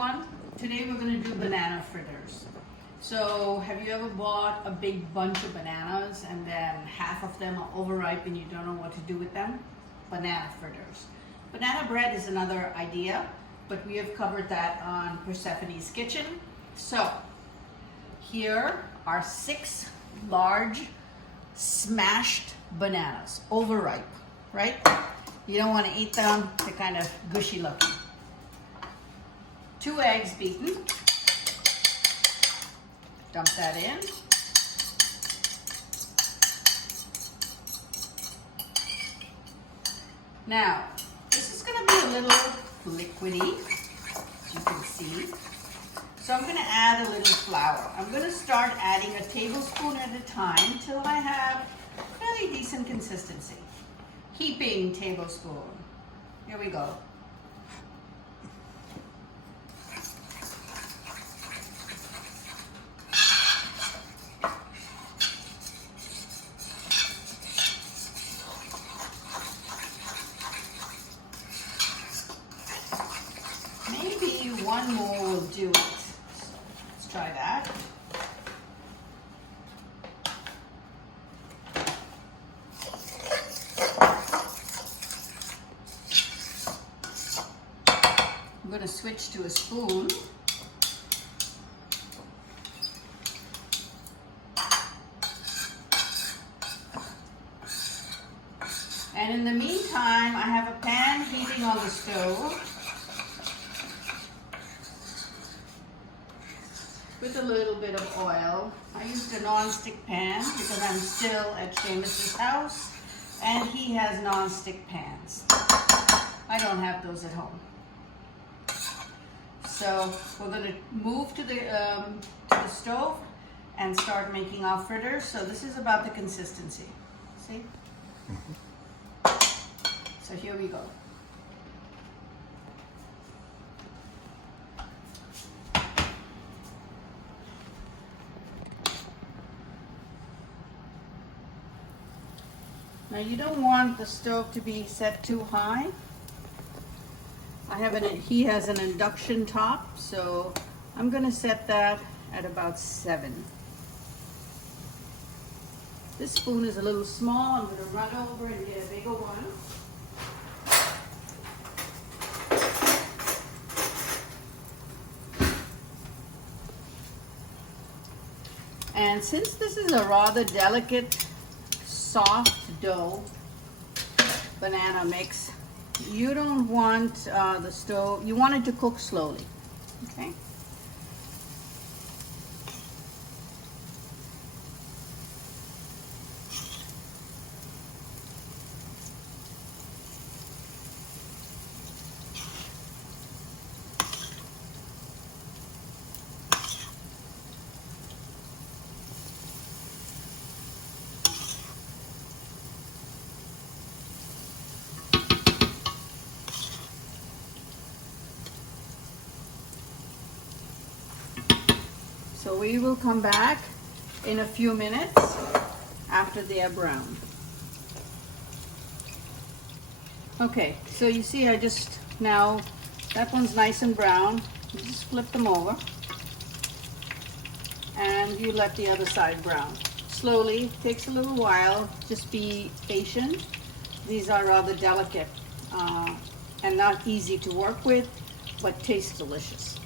everyone. Today we're going to do banana fritters. So have you ever bought a big bunch of bananas and then half of them are overripe and you don't know what to do with them? Banana fritters. Banana bread is another idea, but we have covered that on Persephone's Kitchen. So here are 6 large smashed bananas, overripe, right? You don't want to eat them, they're kind of gushy looking. 2 eggs beaten. Dump that in. Now, this is going to be a little liquidy, as you can see. So I'm going to add a little flour. I'm going to start adding a tablespoon at a time till I have fairly decent consistency. Heaping tablespoon. Here we go. Maybe one more will do it. So let's try that. I'm going to switch to a spoon. And in the meantime, I have a pan heating on the stove with a little bit of oil. I used a non-stick pan because I'm still at Seamus's house and he has non-stick pans. I don't have those at home. So we're going to move to the stove and start making our fritters. So this is about the consistency. See? So here we go. Now you don't want the stove to be set too high. He has an induction top, so I'm going to set that at about 7. This spoon is a little small. I'm going to run over and get a bigger one. And since this is a rather delicate, soft dough banana mix, you don't want the stove, you want it to cook slowly, okay? So we will come back in a few minutes after they are brown. Okay, so you see now that one's nice and brown. You just flip them over and you let the other side brown. Slowly, takes a little while, just be patient. These are rather delicate and not easy to work with, but taste delicious.